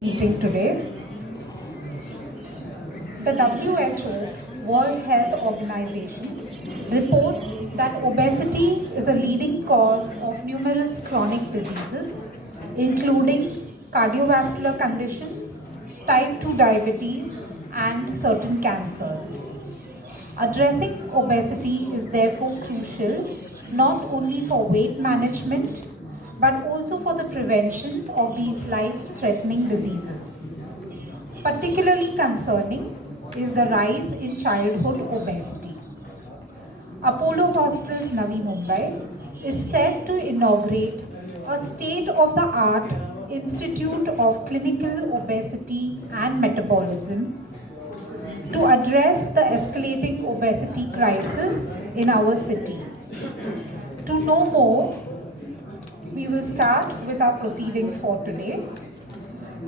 Meeting today. The WHO, World Health Organization, reports that obesity is a leading cause of numerous chronic diseases, including cardiovascular conditions, type 2 diabetes, and certain cancers. Addressing obesity is therefore crucial not only for weight management but also for the prevention of these life-threatening diseases. Particularly concerning is the rise in childhood obesity. Apollo Hospitals Navi Mumbai is set to inaugurate a state-of-the-art Institute of Clinical Obesity and Metabolism to address the escalating obesity crisis in our city. To know more, we will start with our proceedings for today.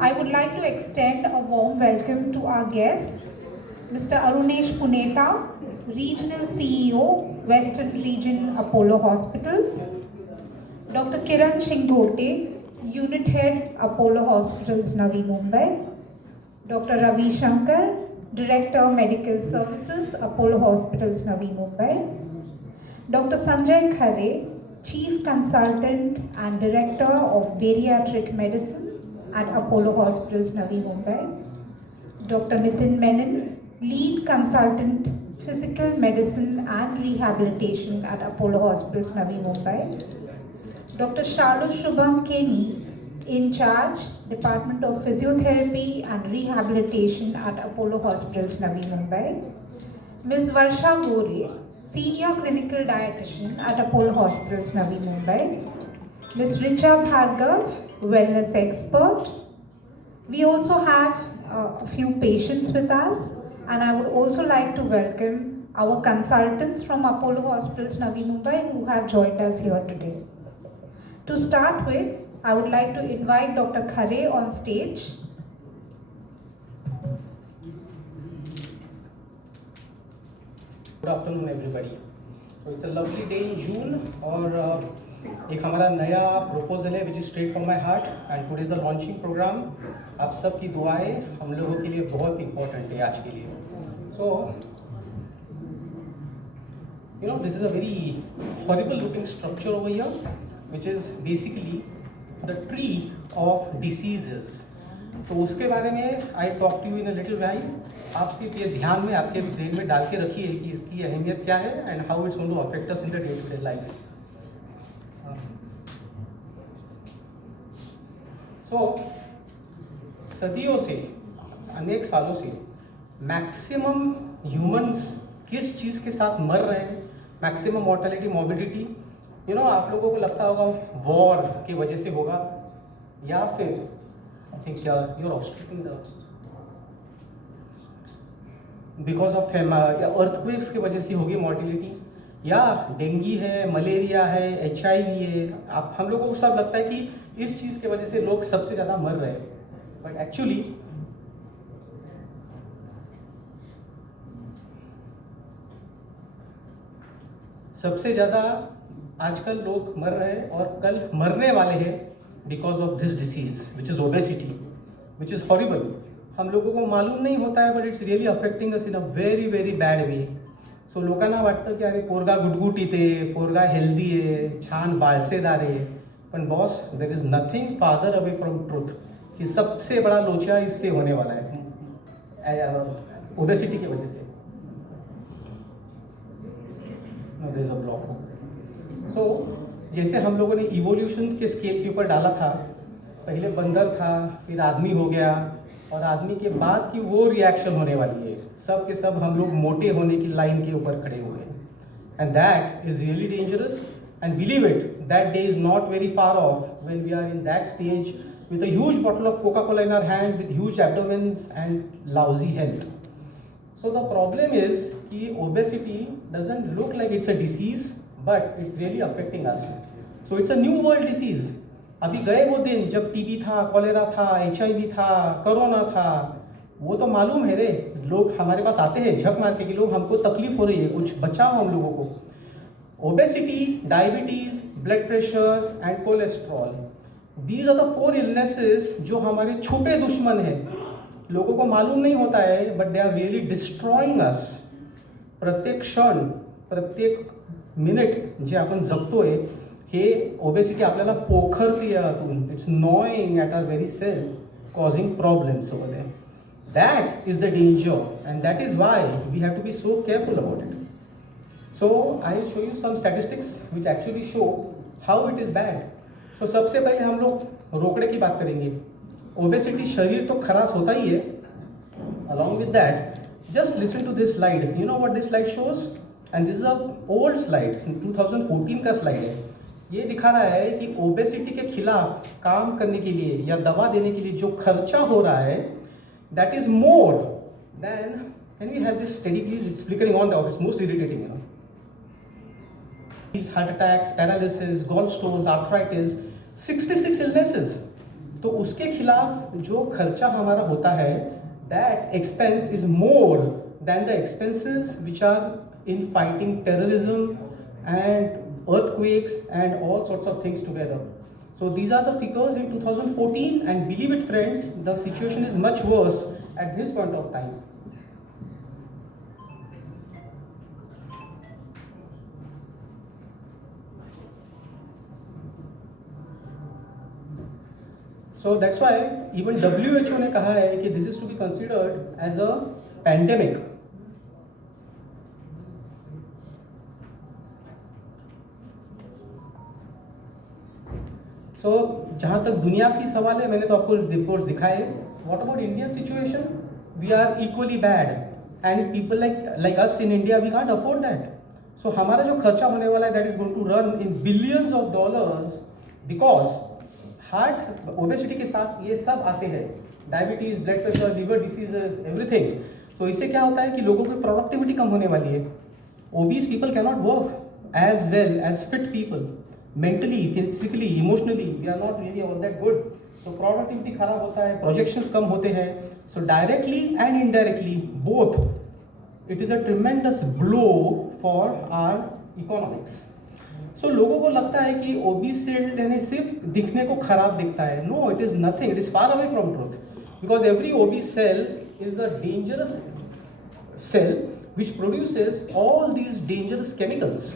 I would like to extend a warm welcome to our guest, Mr. Arunesh Puneta, Regional CEO, Western Region Apollo Hospitals, Dr. Kiran Chingote, Unit Head, Apollo Hospitals Navi Mumbai, Dr. Ravi Shankar, Director, Medical Services, Apollo Hospitals Navi Mumbai, Dr. Sanjay Khare, Chief Consultant and Director of Bariatric Medicine at Apollo Hospitals Navi Mumbai, Dr. Nitin Menon, Lead Consultant Physical Medicine and Rehabilitation at Apollo Hospitals Navi Mumbai, Dr. Shalu Shubham Keni, in charge, Department of Physiotherapy and Rehabilitation at Apollo Hospitals Navi Mumbai, Ms. Varsha Gore, Senior Clinical Dietitian at Apollo Hospitals Navi Mumbai, Ms. Richa Bhargav, Wellness Expert. We also have a few patients with us, and I would also like to welcome our consultants from Apollo Hospitals Navi Mumbai who have joined us here today. To start with, I would like to invite Dr. Khare on stage. Good afternoon everybody. So it's a lovely day in June और एक हमारा नया proposal है which is straight from my heart and today is the launching program. आप सब की दुआएं हम लोगों के लिए बहुत important है आज के लिए. So you know this is a very horrible looking structure over here which is basically the tree of diseases. तो उसके बारे में I talk to you in a little while. आप सिर्फ ये ध्यान में आपके ब्रेन में डाल के रखिए कि इसकी अहमियत क्या है and how it's going to affect us in the day to day life. So सदियों से अनेक सालों से मैक्सिमम ह्यूमंस किस चीज़ के साथ मर रहे हैं, maximum mortality morbidity, you know आप लोगों को लगता होगा वॉर की वजह से होगा या फिर I think you're obstructing the because of earthquakes की वजह से होगी मॉर्टिलिटी, या डेंगी है, मलेरिया है, HIV है. आप हम लोगों को सब लगता है कि इस चीज़ की वजह से लोग सबसे ज़्यादा मर रहे हैं, बट एक्चुअली सबसे ज़्यादा आजकल लोग मर रहे हैं और कल मरने वाले हैं because of this disease which is obesity which is horrible. हम लोगों को मालूम नहीं होता है but it's really affecting us in a very very bad way. So लोकांना वाटतं की अरे पोरगा गुटगुटीत आहे, पोरगा हेल्दी आहे, छान बाळसेदार आहे, पण boss there is nothing father away from truth. कि सबसे बड़ा लोचा इससे होने वाला है ओबेसिटी की वजह से. No there is a block. So जैसे हम लोगों ने इवोल्यूशन के स्केल के ऊपर डाला था, पहले बंदर था, फिर आदमी हो गया, और आदमी के बाद की वो रिएक्शन होने वाली है. सब के सब हम लोग मोटे होने की लाइन के ऊपर खड़े हुए हैं and that is really dangerous. And believe it, that day is not very far off when we are in that stage with a huge bottle of Coca-Cola in our hand, with huge abdomens and lousy health. So the problem is कि obesity doesn't look like it's a disease, but it's really affecting us. So it's a new world disease. अभी गए वो दिन जब TB था, कॉलेरा था, HIV था, कोरोना था, वो तो मालूम है रे. लोग हमारे पास आते हैं झक मार के कि लोग हमको तकलीफ हो रही है, कुछ बचाओ हम लोगों को. Obesity, diabetes, blood pressure and cholesterol. These are the 4 illnesses जो हमारे छुपे दुश्मन हैं, लोगों को मालूम नहीं होता है, but they are really destroying us. प्रत्येक क्षण, प्रत्येक मिनिट जे आपण जगतोय, हे ओबेसिटी आपल्याला पोखरते आतून. It's gnawing at our very cells, causing problems over there. That is the danger, and that is why we have to be so careful about it. So I will show you some statistics which actually show how it is bad. So सबसे पहले हम लोग रोकड़े की बात करेंगे. Obesity शरीर तो खरास होता ही है. Along with that, just listen to this slide. You know what this slide shows? And this is a old slide, 2014 का slide है. ये दिखा रहा है कि ओबेसिटी के खिलाफ काम करने के लिए या दवा देने के लिए जो खर्चा हो रहा है, that is more than, can we have this steady please, it's flickering on the office, most irritating, you know. These heart attacks, paralysis, gallstones, arthritis, 66 illnesses. तो उसके खिलाफ जो खर्चा हमारा होता है, that expense is more than the expenses which are in fighting terrorism and earthquakes and all sorts of things together. So these are the figures in 2014, and believe it friends, the situation is much worse at this point of time. So that's why even WHO ने कहा है कि this is to be considered as a pandemic. सो जहाँ तक दुनिया की सवाल है, मैंने तो आपको रिपोर्ट्स दिखाए. What about Indian situation? We are equally bad, and people like us in India we can't afford that. So हमारा जो खर्चा होने वाला है, that is going to run in billions of dollars, because heart obesity के साथ ये सब आते हैं, diabetes, blood pressure, liver diseases, everything. So इससे क्या होता है कि लोगों की प्रोडक्टिविटी कम होने वाली है. Obese people cannot work as well as fit people. Mentally, physically, emotionally, we are not really all that good. So productivity खराब होता है, projections कम होते हैं. So directly and indirectly, both, it is a tremendous blow for our economics. So लोगों को लगता है कि obese cell यानी सिर्फ दिखने को खराब दिखता है. No, it is nothing. It is far away from truth. Because every obese cell is a dangerous cell which produces all these dangerous chemicals.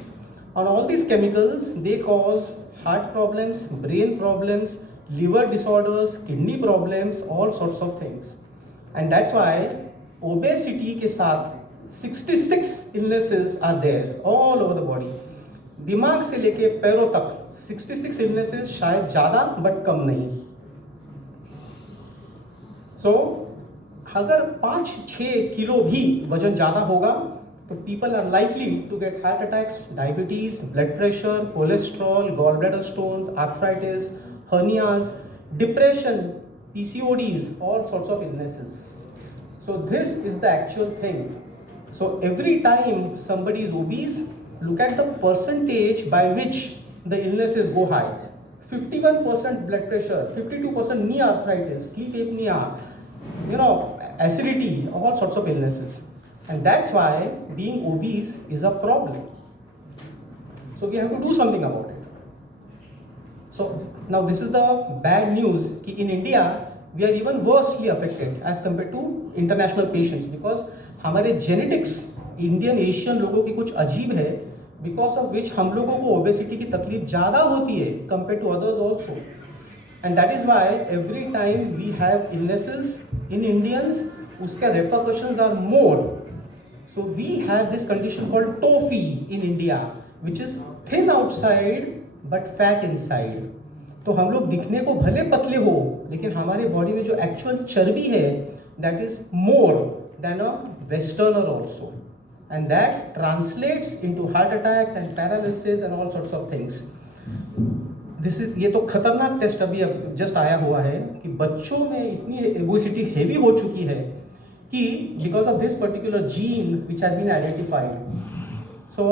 And all these chemicals, they cause heart problems, brain problems, liver disorders, kidney problems, all sorts of things. And that's why obesity के साथ 66 illnesses are there all over the body. दिमाग से लेके पैरों तक 66 illnesses, शायद ज़्यादा बट कम नहीं. So अगर 5-6 किलो भी वजन ज़्यादा होगा, तो people are likely to get heart attacks, diabetes, blood pressure, cholesterol, gallbladder stones, arthritis, hernias, depression, PCODs, all sorts of illnesses. So this is the actual thing. So every time somebody is obese, look at the percentage by which the illnesses go high. 51% blood pressure, 52% knee arthritis, sleep apnea, acidity, all sorts of illnesses. And that's why being obese is a problem. So we have to do something about it. So now this is the bad news. In India, we are even worstly affected as compared to international patients, because हमारे genetics Indian Asian लोगों की कुछ अजीब है, because of which हम लोगों को obesity की तकलीफ ज़्यादा होती है compared to others also. And that is why every time we have illnesses in Indians, उसके repercussions are more. So we have this condition called TOFI in India, which is thin outside but fat inside. तो हम लोग दिखने को भले पतले हो, लेकिन हमारे बॉडी में जो एक्चुअल चर्बी है, that is more than a westerner also, and that translates into heart attacks and paralysis and all sorts of things. ये तो खतरनाक टेस्ट अभी जस्ट आया हुआ है कि बच्चों में इतनी ओबेसिटी हेवी हो चुकी है कि because of this particular gene which has been identified. So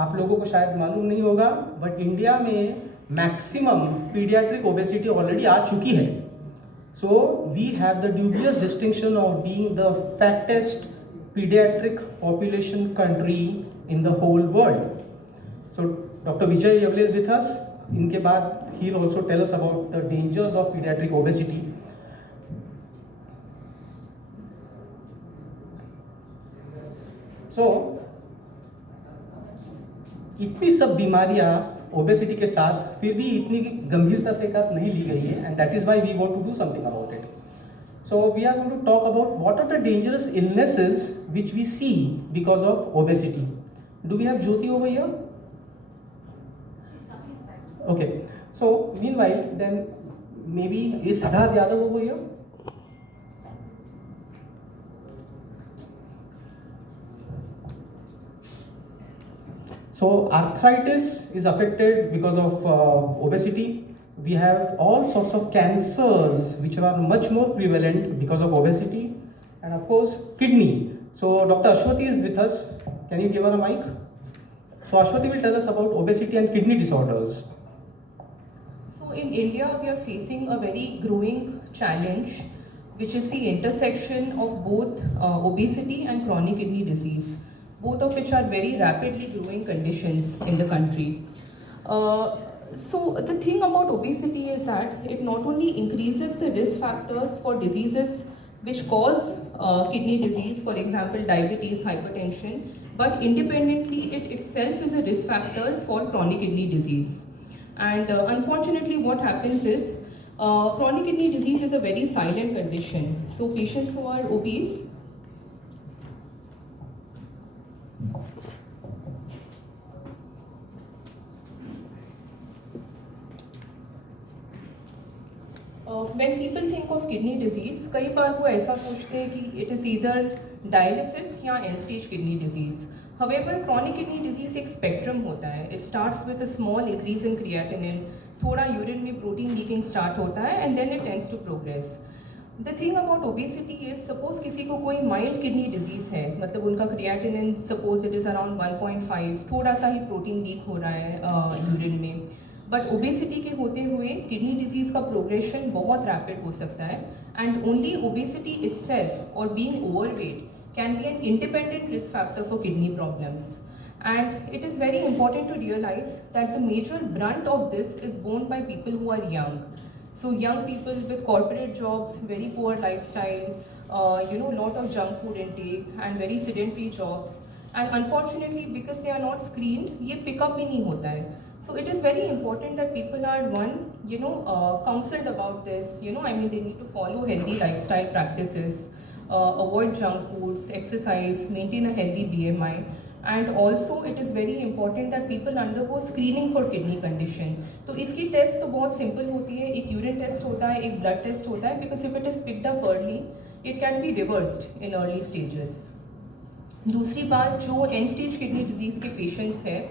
आप लोगों को शायद मालूम नहीं होगा, बट इंडिया में मैक्सिमम पीडियाट्रिक ओबेसिटी ऑलरेडी आ चुकी है. So we have the dubious distinction of being the fattest paediatric population country in the whole world. So Dr. Vijay Yavle is with us. इनके बाद ही will also tell us about the dangers of paediatric obesity. So इतनी सब बीमारियां ओबेसिटी के साथ फिर भी इतनी गंभीरता से नहीं ली गई है, and that is why we want to do something about it. So we are going to talk about what are the dangerous illnesses which we see because of obesity. Do we have Jyoti over here? Okay. So meanwhile, then maybe is Siddharth Yadav over here? So arthritis is affected because of obesity. We have all sorts of cancers which are much more prevalent because of obesity, and of course kidney. So Dr. Ashwati is with us. Can you give her a mic? So Ashwati will tell us about obesity and kidney disorders. So in India we are facing a very growing challenge, which is the intersection of both obesity and chronic kidney disease, both of which are very rapidly growing conditions in the country. So the thing about obesity is that it not only increases the risk factors for diseases which cause kidney disease, for example diabetes, hypertension, but independently it itself is a risk factor for chronic kidney disease. And unfortunately what happens is chronic kidney disease is a very silent condition. So patients who are obese, when people think of kidney disease, कई बार वो ऐसा सोचते हैं कि it is either dialysis या end stage kidney disease. However, chronic kidney disease एक spectrum होता है. It starts with a small increase in creatinine, थोड़ा यूरिन में प्रोटीन लीकिंग स्टार्ट होता है and then it tends to progress. The thing about obesity is, suppose किसी को कोई mild kidney disease है, मतलब उनका creatinine suppose it is around 1.5, थोड़ा सा ही प्रोटीन लीक हो रहा है यूरिन में, बट ओबेसिटी के होते हुए किडनी डिजीज़ का प्रोग्रेशन बहुत रैपिड हो सकता है, एंड ओनली ओबेसिटी इटसेल्फ और being overweight can be an independent risk factor for kidney problems. And it is very important to realize that the major brunt of this is borne by people who are young. So young people with corporate jobs, very poor lifestyle, lot of junk food intake and very sedentary jobs. And unfortunately, because they are not screened, ये pick up भी नहीं होता है. So it is very important that people are counseled about this. They need to follow healthy lifestyle practices, avoid junk foods, exercise, maintain a healthy BMI. And also it is very important that people undergo screening for kidney condition. तो इसकी टेस्ट तो बहुत सिंपल होती है, एक urine test होता है, एक ब्लड टेस्ट होता है, because if it is picked up early, it can be reversed in early stages. दूसरी बात, जो एंड स्टेज किडनी डिजीज़ के पेशेंट्स हैं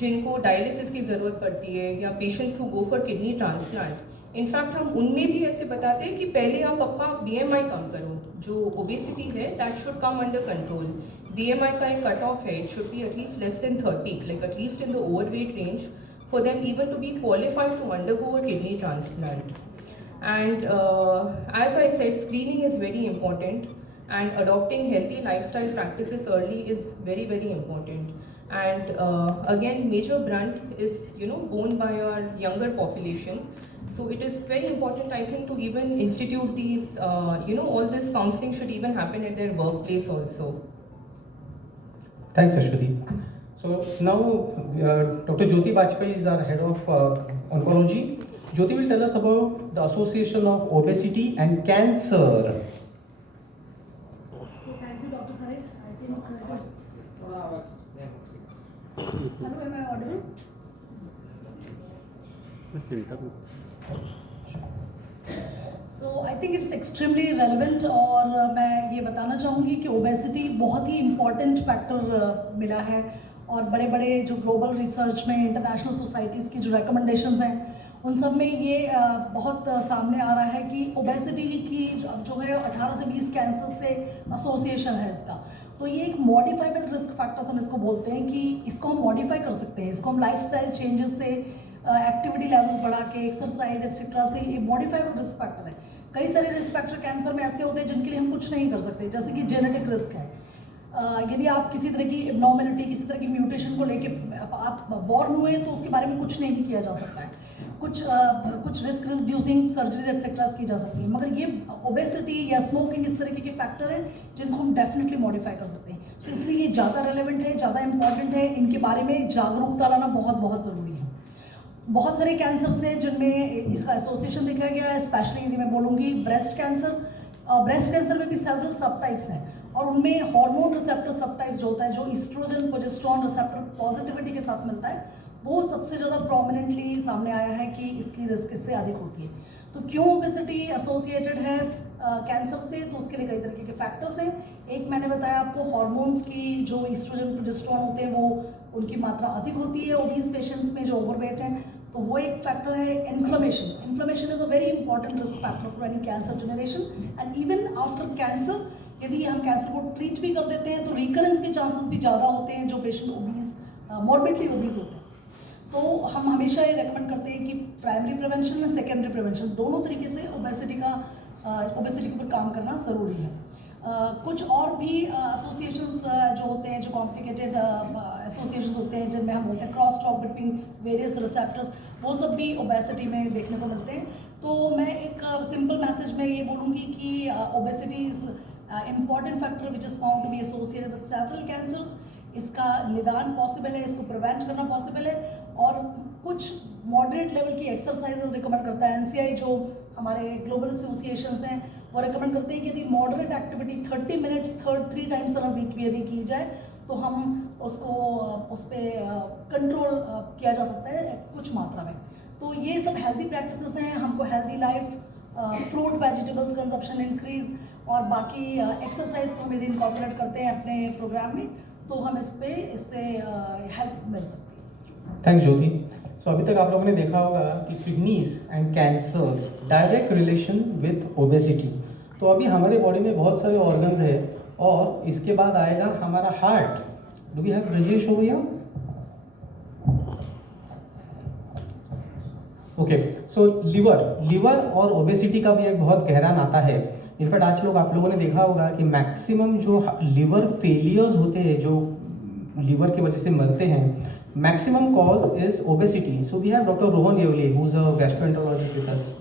जिनको डायलिसिस की ज़रूरत पड़ती है या patients who go for kidney transplant, in fact हम उनमें भी ऐसे बताते हैं कि पहले आप अपना BMI कम करो. जो ओबेसिटी है that should come under control. BMI का एक कट ऑफ है, it should be at least less than 30, like at least in the overweight range for them even to be qualified to undergo a kidney transplant. And as I said, screening is very important, and adopting healthy lifestyle practices early is very, very important. And again, major brunt is borne by our younger population. So it is very important, I think, to even institute these, all this counseling should even happen at their workplace also. Thanks, Ashwati. So now Dr. Jyoti Bajpayee is our head of oncology. Jyoti will tell us about the association of obesity and cancer. So thank you, Dr. Khalid. I think hello, am I audible? So I think it's extremely relevant और मैं ये बताना चाहूँगी कि ओबेसिटी बहुत ही important factor मिला है और बड़े बड़े जो ग्लोबल रिसर्च में इंटरनेशनल सोसाइटीज़ की जो रिकमेंडेशंस हैं उन सब में ये बहुत सामने आ रहा है कि ओबेसिटी की जो है 18 से 20 कैंसर से एसोसिएशन है इसका. तो ये एक मॉडिफाइबल रिस्क फैक्टर्स हम इसको बोलते हैं कि इसको हम मॉडिफाई कर सकते हैं, इसको हम लाइफस्टाइल चेंजेस से, एक्टिविटी लेवल्स बढ़ा के, एक्सरसाइज एक्सेट्रा से, ये मॉडिफाइबल रिस्क फैक्टर है. कई सारे रिस्क फैक्टर कैंसर में ऐसे होते हैं जिनके लिए हम कुछ नहीं कर सकते, जैसे कि जेनेटिक रिस्क है. यदि आप किसी तरह की एबनॉर्मलिटी, किसी तरह की म्यूटेशन को लेके आप बॉर्न हुए तो उसके बारे में कुछ नहीं किया जा सकता है। कुछ रिस्क रिड्यूसिंग सर्जरीज एक्सेट्रास की जा सकती है, मगर ये ओबेसिटी या स्मोकिंग इस तरीके के फैक्टर हैं जिनको हम डेफिनेटली मॉडिफाई कर सकते हैं। सो इसलिए ये ज़्यादा रेलेवेंट है, ज़्यादा इंपॉर्टेंट है, इनके बारे में जागरूकता लाना बहुत बहुत ज़रूरी है। बहुत सारे कैंसर्स हैं जिनमें इसका एसोसिएशन देखा गया है, स्पेशली यदि मैं बोलूँगी ब्रेस्ट कैंसर में भी सेवरल सब टाइप्स हैं और उनमें हार्मोन रिसेप्टर सब टाइप्स जो होता है, जो ईस्ट्रोजन प्रोजेस्टेरॉन रिसेप्टर पॉजिटिविटी के साथ मिलता है, वो सबसे ज़्यादा प्रोमिनेंटली सामने आया है कि इसकी रिस्क इससे अधिक होती है। तो क्यों ओबेसिटी एसोसिएटेड है कैंसर से, तो उसके लिए कई तरीके के फैक्टर्स हैं। एक मैंने बताया आपको, हार्मोन्स की जो ईस्ट्रोजन प्रोजेस्टेरॉन होते हैं वो उनकी मात्रा अधिक होती है ओबीज पेशेंट्स में जो ओवरवेट हैं, तो वो एक फैक्टर है। Inflammation is a very important risk factor for any cancer generation and even after cancer यदि हम कैंसर को ट्रीट भी कर देते हैं तो रिकरेंस के चांसेस भी ज़्यादा होते हैं जो पेशेंट ओबीज मॉर्बिडली ओबीज होते हैं। तो हम हमेशा ये रेकमेंड करते हैं कि प्राइमरी प्रिवेंशन और सेकेंडरी प्रिवेंशन दोनों तरीके से ओबेसिटी के ऊपर काम करना ज़रूरी है। कुछ और भी एसोसिएशंस जो होते हैं, जो कॉम्प्लिकेटेड एसोसिएशंस होते हैं जिनमें हम बोलते हैं cross talk between various receptors, वो सब भी ओबेसिटी में देखने को मिलते हैं। तो मैं एक सिंपल मैसेज में ये बोलूँगी कि obesity is important factor which is found to be associated with several cancers. इसका निदान पॉसिबल है, इसको प्रिवेंट करना पॉसिबल है और कुछ मॉडरेट लेवल की एक्सरसाइजेज रिकमेंड करता है एनसीआई, जो हमारे ग्लोबल एसोसिएशंस हैं वो रिकमेंड करते हैं कि यदि moderate activity 30 minutes 3 times in a week भी यदि की जाए तो हम उसको उस पर कंट्रोल किया जा सकता है कुछ मात्रा में। तो ये सब हेल्दी प्रैक्टिसेस हैं। हमको healthy life, fruit vegetables consumption increase और बाकी एक्सरसाइज को हम यदि इनकॉर्पोरेट करते हैं अपने प्रोग्राम में तो हम इससे हेल्प मिल सकती है। थैंक्स ज्योति। सो अभी तक आप लोगों ने देखा होगा कि kidneys and cancers direct relation with obesity. तो अभी हमारे बॉडी में बहुत सारे ऑर्गन्स हैं और इसके बाद आएगा हमारा heart. Do we have Brajesh हो गया? ओके, सो लिवर और ओबेसिटी का भी एक बहुत गहरा नाता है। इनफैक्ट आज लोग आप लोगों ने देखा होगा कि मैक्सिमम जो लिवर फेलियर्स होते हैं, जो लिवर की वजह से मरते हैं, maximum cause is obesity. So we have doctor Rohan Yewale who is a gastroenterologist with us.